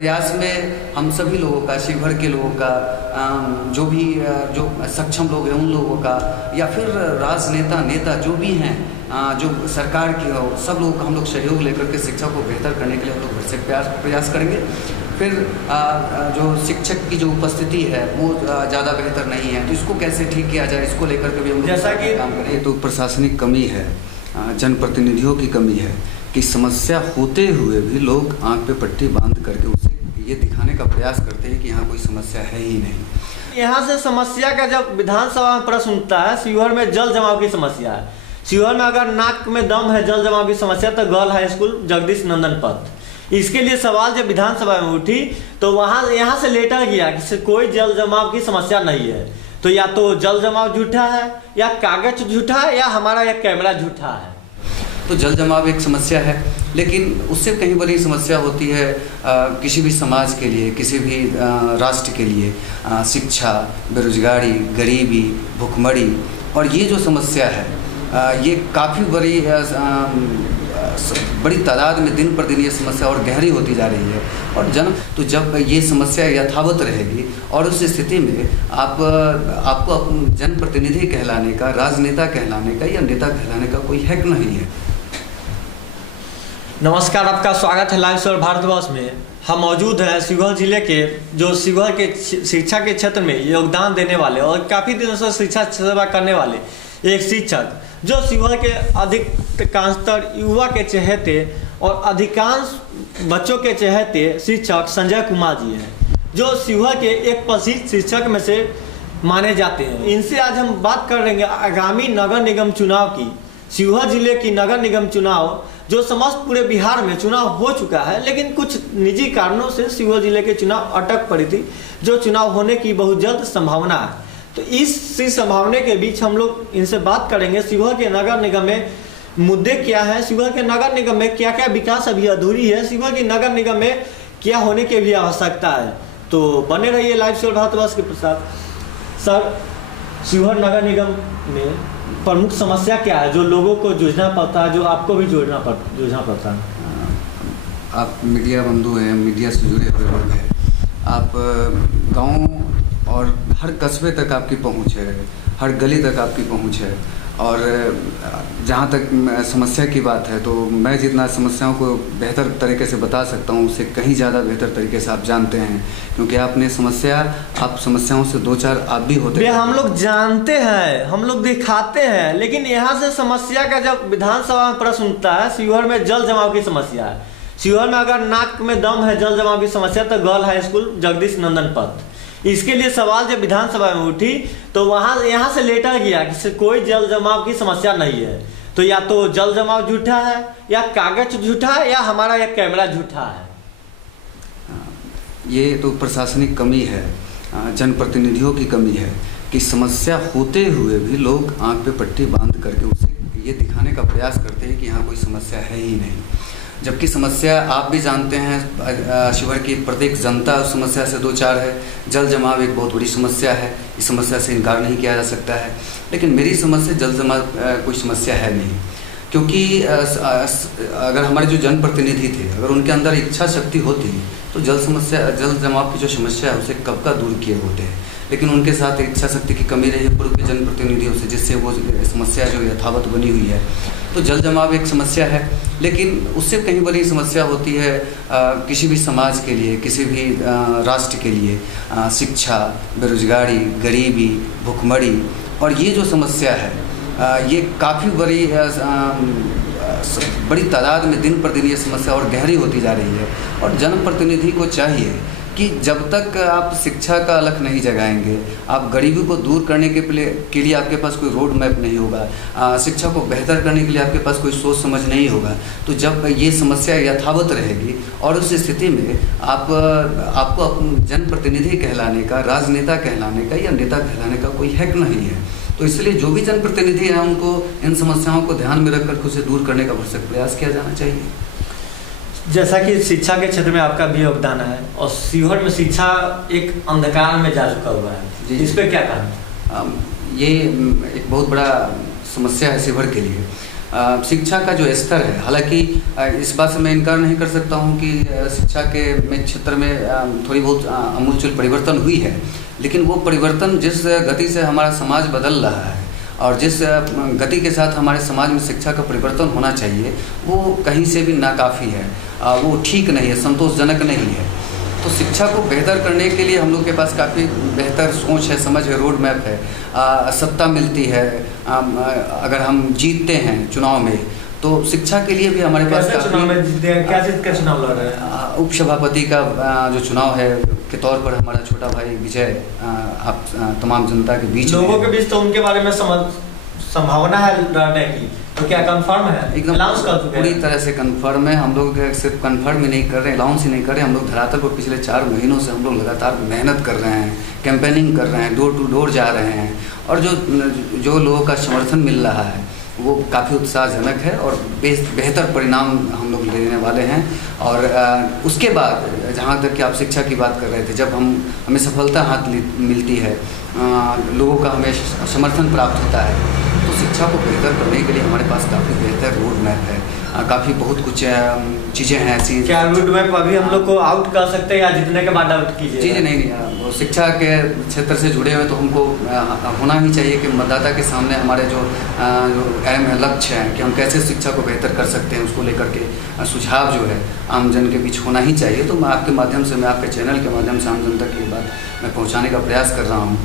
प्रयास में हम सभी लोगों का, शिवहर के लोगों का, जो सक्षम लोग हैं उन लोगों का, या फिर राजनेता नेता जो भी हैं, जो सरकार की हो, सब लोगों का हम लोग सहयोग लेकर के शिक्षा को बेहतर करने के लिए हम लोग भरसक प्रयास करेंगे। फिर जो शिक्षक की जो उपस्थिति है वो ज़्यादा बेहतर नहीं है, तो इसको कैसे ठीक किया जाए, इसको लेकर के भी हम लोग जैसा कि काम करेंगे। तो प्रशासनिक कमी है, जनप्रतिनिधियों की कमी है कि समस्या होते हुए भी लोग आंख पे पट्टी बांध करके उसे ये दिखाने का प्रयास करते हैं कि यहाँ कोई समस्या है ही नहीं। यहाँ से समस्या का जब विधानसभा में प्रश्न उठता है, शिवहर में जल जमाव की समस्या है। शिवहर में अगर नाक में दम है जल जमाव की समस्या तो गर्ल हाई स्कूल जगदीश नंदन पथ, इसके लिए सवाल जब विधानसभा में उठी तो यहाँ से लेटर गया कि कोई जल जमाव की समस्या नहीं है। तो या तो जल जमाव झूठा है, या कागज झूठा है, या हमारा एक कैमरा झूठा है। तो जल जमाव एक समस्या है, लेकिन उससे कहीं बड़ी समस्या होती है किसी भी समाज के लिए, किसी भी राष्ट्र के लिए, शिक्षा, बेरोजगारी, गरीबी, भुखमरी। और ये जो समस्या है ये काफ़ी बड़ी तादाद में दिन पर दिन ये समस्या और गहरी होती जा रही है। और तो जब ये समस्या यथावत रहेगी और उस स्थिति में आपको जनप्रतिनिधि कहलाने का, राजनेता कहलाने का या नेता कहलाने का कोई हक नहीं है। नमस्कार, आपका स्वागत है लाइव स्वर भारतवर्ष में। हम मौजूद हैं शिवहर जिले के, जो शिवहर के शिक्षा के क्षेत्र में योगदान देने वाले और काफ़ी दिनों से शिक्षा सेवा करने वाले एक शिक्षक, जो शिवहर के अधिकांशतर युवा के चहेते और अधिकांश बच्चों के चहेते शिक्षक संजय कुमार जी हैं, जो शिवहर के एक प्रसिद्ध शिक्षक में से माने जाते हैं। इनसे आज हम बात कर रहे हैं आगामी नगर निगम चुनाव की। शिवहर जिले की नगर निगम चुनाव जो समस्त पूरे बिहार में चुनाव हो चुका है, लेकिन कुछ निजी कारणों से शिवहर जिले के चुनाव अटक पड़ी थी, जो चुनाव होने की बहुत जल्द संभावना है। तो इस संभावना के बीच हम लोग इनसे बात करेंगे शिवहर के नगर निगम में मुद्दे क्या है, शिवहर के नगर निगम में क्या क्या विकास अभी अधूरी है, शिवहर के नगर निगम में क्या होने की भी आवश्यकता है। तो बने रहिए लाइव स्वर भारतवर्ष के साथ। सर, शिवहर नगर निगम में प्रमुख समस्या क्या है जो लोगों को जूझना पड़ता है, जो आपको भी जूझना पड़ता है? आप मीडिया बंधु हैं, मीडिया से जुड़े हुए लोग हैं, आप गांव और हर कस्बे तक आपकी पहुंच है, हर गली तक आपकी पहुंच है। और जहां तक समस्या की बात है, तो मैं जितना समस्याओं को बेहतर तरीके से बता सकता हूं उससे कहीं ज़्यादा बेहतर तरीके से आप जानते हैं, क्योंकि आप समस्याओं से दो चार आप भी होते हैं। हम लोग जानते हैं, हम लोग दिखाते हैं, लेकिन यहाँ से समस्या का जब विधानसभा में प्रश्न उठता है, शिवहर में जल जमाव की समस्या है। शिवहर में अगर नाक में दम है जल जमाव की समस्या तो गर्ल हाई स्कूल जगदीश नंदन पथ, इसके लिए सवाल जब विधानसभा में उठी तो यहाँ से लेटर गया कि कोई जल जमाव की समस्या नहीं है। तो या तो जल जमाव झूठा है, या कागज झूठा है, या हमारा एक कैमरा झूठा है। ये तो प्रशासनिक कमी है, जनप्रतिनिधियों की कमी है कि समस्या होते हुए भी लोग आंख पे पट्टी बांध करके उसे ये दिखाने का प्रयास करते हैं कि यहाँ कोई समस्या है ही नहीं। जबकि समस्या आप भी जानते हैं, शिवहर की प्रत्येक जनता उस समस्या से दो चार है। जल जमाव एक बहुत बड़ी समस्या है, इस समस्या से इनकार नहीं किया जा सकता है, लेकिन मेरी समझ से जल जमाव कोई समस्या है नहीं। क्योंकि अगर हमारे जो जनप्रतिनिधि थे, अगर उनके अंदर इच्छा शक्ति होती तो जल जमाव की जो समस्या है उसे कब का दूर किए होते हैं। लेकिन उनके साथ इच्छा शक्ति की कमी रही है पूर्व के जनप्रतिनिधियों से, जिससे वो समस्या जो यथावत बनी हुई है। तो जल जमाव एक समस्या है, लेकिन उससे कहीं बड़ी समस्या होती है किसी भी समाज के लिए, किसी भी राष्ट्र के लिए, शिक्षा, बेरोजगारी, गरीबी, भुखमरी। और ये जो समस्या है ये काफ़ी बड़ी तादाद में दिन पर दिन ये समस्या और गहरी होती जा रही है। और जनप्रतिनिधि को चाहिए कि जब तक आप शिक्षा का अलख नहीं जगाएंगे, आप गरीबी को दूर करने के लिए आपके पास कोई रोड मैप नहीं होगा, शिक्षा को बेहतर करने के लिए आपके पास कोई सोच समझ नहीं होगा, तो जब ये समस्या यथावत रहेगी और उस स्थिति में आपको जनप्रतिनिधि कहलाने का, राजनेता कहलाने का या नेता कहलाने का कोई हक नहीं है। तो इसलिए जो भी जनप्रतिनिधि हैं उनको इन समस्याओं को ध्यान में रखकर उसे दूर करने का भरसक प्रयास किया जाना चाहिए। जैसा कि शिक्षा के क्षेत्र में आपका भी योगदान है, और शिवहर में शिक्षा एक अंधकार में जा चुका हुआ है, इस पर क्या कहना? ये एक बहुत बड़ा समस्या है शिवहर के लिए। शिक्षा का जो स्तर है, हालांकि इस बात से मैं इनकार नहीं कर सकता हूं कि शिक्षा के क्षेत्र में थोड़ी बहुत आमूलचूल परिवर्तन हुई है, लेकिन वो परिवर्तन जिस गति से हमारा समाज बदल रहा है और जिस गति के साथ हमारे समाज में शिक्षा का परिवर्तन होना चाहिए वो कहीं से भी नाकाफ़ी है, वो ठीक नहीं है, संतोषजनक नहीं है। तो शिक्षा को बेहतर करने के लिए हम लोग के पास काफ़ी बेहतर सोच है, समझ है, रोड मैप है, सत्ता मिलती है, अगर हम जीतते हैं चुनाव में तो शिक्षा के लिए भी हमारे पास चुनाव में जीतते हैं, क्या चीज़ का चुनाव लड़ रहे हैं? उपसभापति का जो चुनाव है के तौर पर हमारा छोटा भाई विजय आप तमाम जनता के बीच, लोगों के बीच तो उनके बारे में संभावना है लड़ने की, तो क्या कंफर्म है? एकदम अनाउंस कर चुके हैं? पूरी तरह से कंफर्म है। हम लोग सिर्फ कंफर्म ही नहीं कर रहे हैं, अनाउंस ही नहीं कर रहे हैं, हम लोग धरातल पर पिछले 4 महीनों से हम लोग लगातार मेहनत कर रहे हैं, कैंपेनिंग कर रहे हैं, डोर टू डोर जा रहे हैं और जो लोगों का समर्थन मिल रहा है वो काफ़ी उत्साहजनक है और बेहतर परिणाम हम लोग लेने वाले हैं। और उसके बाद जहाँ तक कि आप शिक्षा की बात कर रहे थे, जब हमें सफलता हाथ मिलती है, लोगों का हमें समर्थन प्राप्त होता है, तो शिक्षा को बेहतर करने के लिए हमारे पास काफ़ी बेहतर रोड मैप है, काफ़ी बहुत कुछ चीज़ें हैं ऐसी। क्या रोड मैप अभी हम लोग को आउट कर सकते हैं या जीतने के बाद आउट कीजिए? जी नहीं, शिक्षा के क्षेत्र से जुड़े हुए तो हमको होना ही चाहिए कि मतदाता के सामने हमारे जो अहम लक्ष्य हैं कि हम कैसे शिक्षा को बेहतर कर सकते हैं, उसको लेकर के सुझाव जो है आम जन के बीच होना ही चाहिए। तो मैं आपके माध्यम से, मैं आपके चैनल के माध्यम से आम जनता की बात मैं पहुँचाने का प्रयास कर रहा हूँ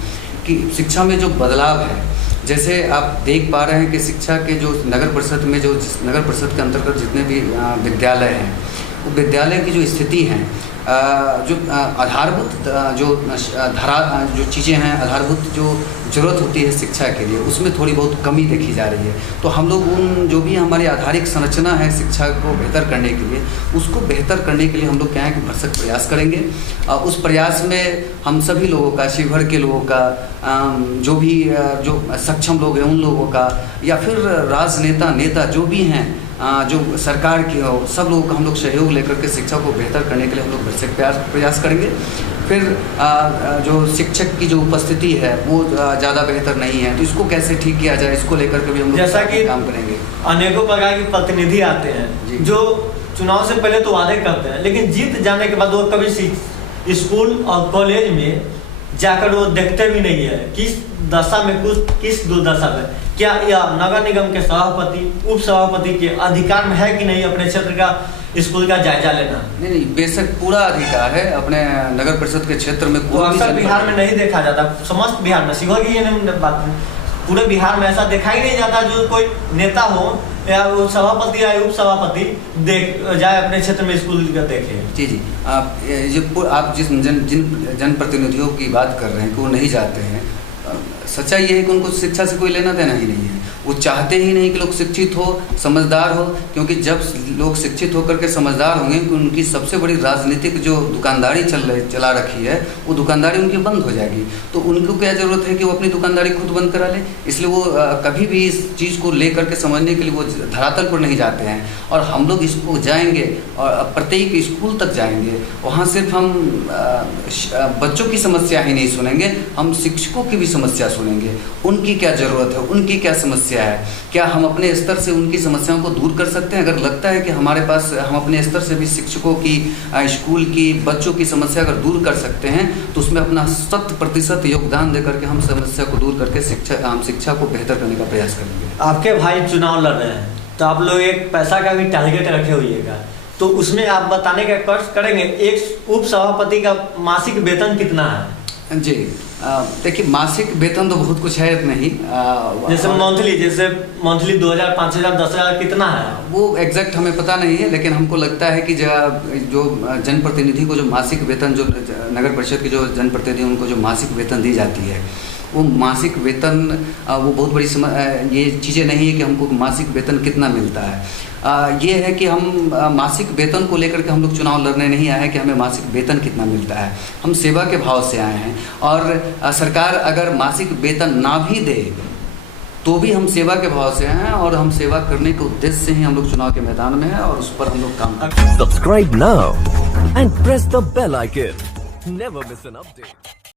कि शिक्षा में जो बदलाव है, जैसे आप देख पा रहे हैं कि शिक्षा के जो नगर परिषद में जो नगर परिषद के अंतर्गत जितने भी विद्यालय हैं, वो विद्यालय की जो स्थिति है, जो आधारभूत जो चीज़ें हैं, आधारभूत जो ज़रूरत होती है शिक्षा के लिए, उसमें थोड़ी बहुत कमी देखी जा रही है। तो हम लोग उन जो भी हमारी आधारिक संरचना है शिक्षा को बेहतर करने के लिए, उसको बेहतर करने के लिए हम लोग क्या है कि भरसक प्रयास करेंगे। उस प्रयास में हम सभी लोगों का, शिवहर के लोगों का, जो भी जो सक्षम लोग हैं उन लोगों का, या फिर राजनेता नेता जो भी हैं, जो सरकार की हो, सब लोगों का हम लोग सहयोग लेकर के शिक्षा को बेहतर करने के लिए हम लोग भरसक प्रयास करेंगे। फिर जो शिक्षक की जो उपस्थिति है वो ज़्यादा बेहतर नहीं है, तो इसको कैसे ठीक किया जाए, इसको लेकर के भी हम लोग जैसा कि काम करेंगे। अनेकों प्रकार के प्रतिनिधि आते हैं जो चुनाव से पहले तो वादे करते हैं, लेकिन जीत जाने के बाद वो कभी स्कूल और कॉलेज में जाकर वो देखते भी नहीं है किस दशा में, किस दुर्दशा में। क्या यह नगर निगम के सभापति, उप सभापति के अधिकार में है कि नहीं अपने क्षेत्र का स्कूल का जायजा लेना? नहीं, बेशक पूरा अधिकार है अपने नगर परिषद के क्षेत्र में। अक्सर बिहार में नहीं देखा जाता, समस्त बिहार में, शिवहर की बात नहीं, पूरे बिहार में ऐसा देखा ही नहीं जाता जो कोई नेता हो या वो सभापति या उप सभापति जाए अपने क्षेत्र में स्कूल का देखे। जी, आप जिस जिन जनप्रतिनिधियों की बात कर रहे हैं कि वो नहीं जाते हैं, सच्चाई ये है कि उनको शिक्षा से कोई लेना देना ही नहीं है। वो चाहते ही नहीं कि लोग शिक्षित हो, समझदार हो, क्योंकि जब लोग शिक्षित होकर के समझदार होंगे कि उनकी सबसे बड़ी राजनीतिक जो दुकानदारी चला रखी है वो दुकानदारी उनकी बंद हो जाएगी। तो उनको क्या ज़रूरत है कि वो अपनी दुकानदारी खुद बंद करा लें। इसलिए वो कभी भी इस चीज़ को लेकर के समझने के लिए वो धरातल पर नहीं जाते हैं। और हम लोग इसको जाएंगे और प्रत्येक स्कूल तक जाएंगे, वहाँ सिर्फ हम बच्चों की समस्या ही नहीं सुनेंगे, हम शिक्षकों की भी समस्या सुनेंगे। उनकी क्या ज़रूरत है, उनकी क्या समस्या है, क्या हम अपने स्तर से उनकी समस्याओं को दूर कर सकते हैं। अगर लगता है कि हमारे पास हम अपने स्तर से भी शिक्षकों की, स्कूल की, बच्चों की समस्या अगर दूर कर सकते हैं तो उसमें अपना 100% योगदान देकर के हम समस्या को दूर करके शिक्षा को बेहतर करने का प्रयास करेंगे। आपके भाई चुनाव लड़ रहे हैं तो आप लोग एक पैसा का भी टारगेट रखे हुएगा, तो उसमें आप बताने का कोशिश करेंगे एक उप सभापति का मासिक वेतन कितना है? जी, देखिए मासिक वेतन तो बहुत कुछ है नहीं, जैसे मंथली 2000, 5000, 10,000 कितना है वो एग्जैक्ट हमें पता नहीं है, लेकिन हमको लगता है कि जो जनप्रतिनिधि को जो मासिक वेतन, जो नगर परिषद के जो जनप्रतिनिधि उनको जो मासिक वेतन दी जाती है, वो मासिक वेतन वो बहुत बड़ी ये चीज़ें नहीं है कि हमको मासिक वेतन कितना मिलता है। ये है कि हम मासिक वेतन को लेकर के हम लोग चुनाव लड़ने नहीं आए हैं कि हमें मासिक वेतन कितना मिलता है। हम सेवा के भाव से आए हैं और सरकार अगर मासिक वेतन ना भी दे तो भी हम सेवा के भाव से हैं और हम सेवा करने के उद्देश्य से ही हम लोग चुनाव के मैदान में हैं और उस पर हम लोग काम करते हैं। Subscribe now and press the bell icon, never miss an update.